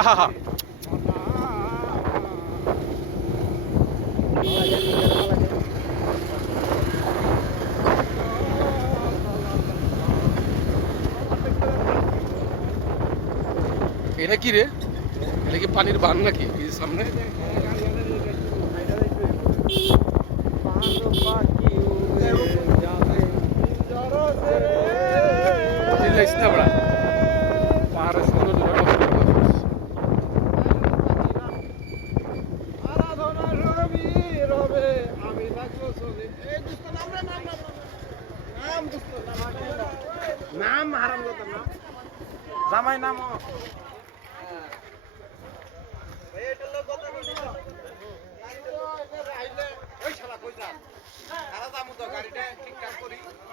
আহা এটা কি রে? এটা কি পানির বান নাকি সামনে? পাহাড়ের সৌন্দর্য নাম হারাম জামাই নাম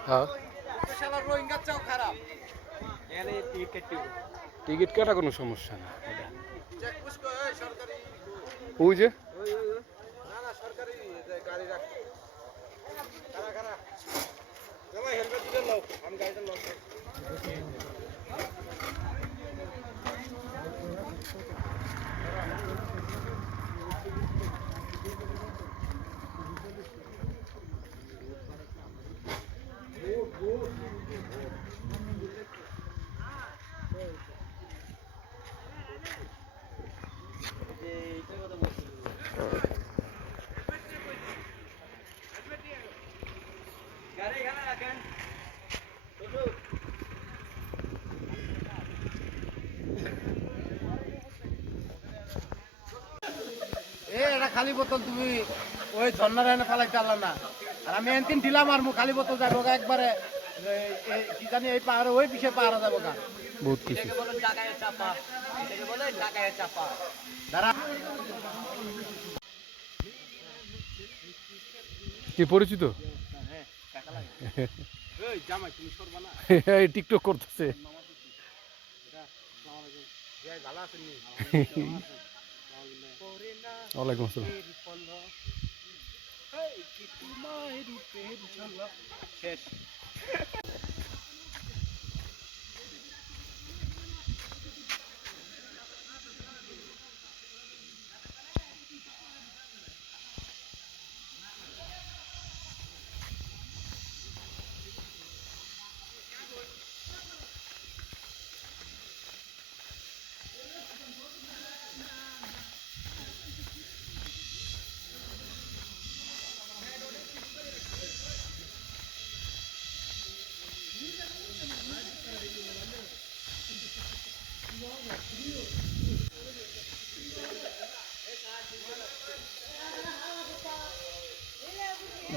হ্যাঁ টিকিট কাটা কোনো সমস্যা না। ওই যে এটা খালি বোতল তুমি ওই ঝর্ণার এনে ফেলাইতে পারলাম না। আর আমি একদিন ঢিলা মারবো খালি বোতল যাবো একবারে কি জানি এই পাহাড়ে ওই পিছিয়ে পাহাড়ে যাবো গা বহুত কিছু। কি পরিচিত? টিকটক করতেছে। ওয়ালাইকুম আসসালাম। শেষ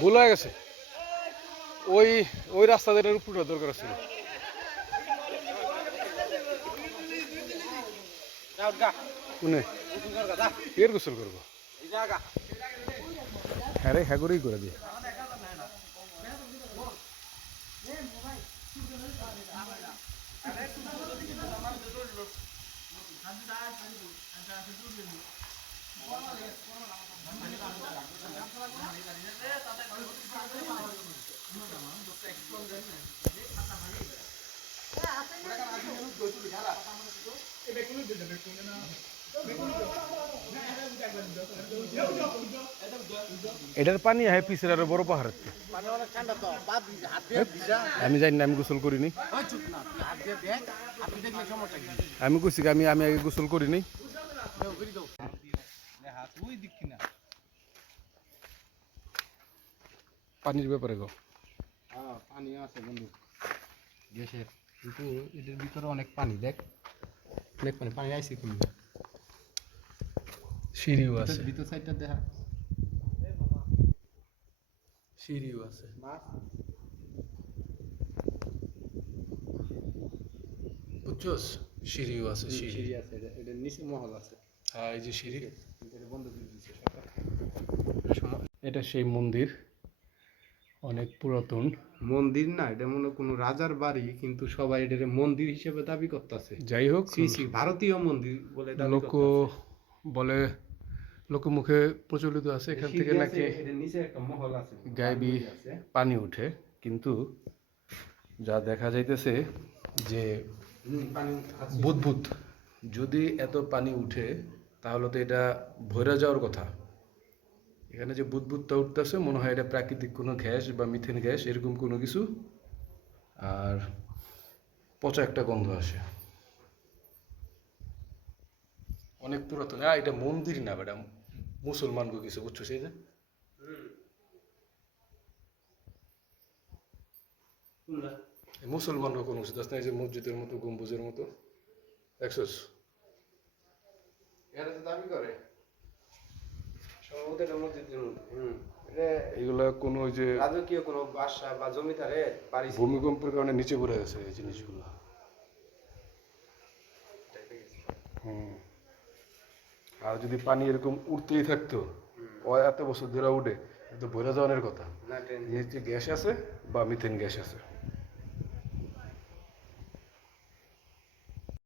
ভুল হয়ে গেছে। ওই ওই রাস্তা দিয়ে উপরে দরকার ছিল। কোনে এর গোসল করবো? হ্যাঁ রে, হ্যাঁ করেই করে দিয়ে। এটার পানি হ্যাঁ পিসের আরো বড় পাহাড়। আমি জানি না, আমি গোসল করিনি। আমি কইছি আমি আমি আগে গোসল করিনি। পানির ব্যাপারে গো পানি আছে বন্ধু গ্যাসের, কিন্তু এটার ভিতরে অনেক পানি। দেখ অনেক পানি, পানি আইসি কিন্তু সিঁড়িও আছে, ভিতর সাইডটা দেখা সিঁড়িও আছে। বুঝছস, সিঁড়িও আছে। সিঁড়ি আছে, এটার নিচে মহল আছে। হ্যাঁ এই যে সিঁড়ি। এটা বন্ধ করে দিয়েছে। এটা সেই মন্দির, অনেক পুরাতন মন্দির না, এটা মনে কোনো রাজার বাড়ি, কিন্তু সবাই এটা মন্দির হিসেবে দাবি করতেছে। যাই হোক, ভারতীয় মন্দির বলে দাবি লোক করতেছে। বলে, লোকমুখে প্রচলিত আছে এখান থেকে নাকি নিচে একটা মহল আছে, গায়েবী পানি উঠে। কিন্তু যা দেখা যাইতেছে যে বুদবুদ যদি এত পানি উঠে তাহলে তো এটা ভরে যাওয়ার কথা। এখানে যে বুদবুদটা উঠতেছে মনে হয় এটা প্রাকৃতিক কোনো গ্যাস বা মিথেন গ্যাস এরকম কোনো কিছু। আর পচা একটা গন্ধ আসে, অনেক পুরাতন। এটা মন্দির না, এটা মুসলমানকে কিছু, বুঝছো? সেই যে মুসলমানকে কোনো কিছু দেখছ না, এই যে মসজিদের মতো গম্বুজের মতো দেখছস? এরা তো দাবি করে সম্ভবত এটা মসজিদের মধ্যে। এগুলা কোনো ওই যে রাজকীয় কোনো বাসা বা জমিদারে বাড়ি ছিল। ভূমিকম্পের কারণে নিচে পড়ে গেছে এই জিনিসগুলো। হুম। আর যদি পানি এরকম উঠতেই থাকতো, ও এত বছর ধরে উঠে, তো ভরে যাওয়ার কথা। না ট্রেন নিচে গ্যাস আছে বা মিথেন গ্যাস আছে।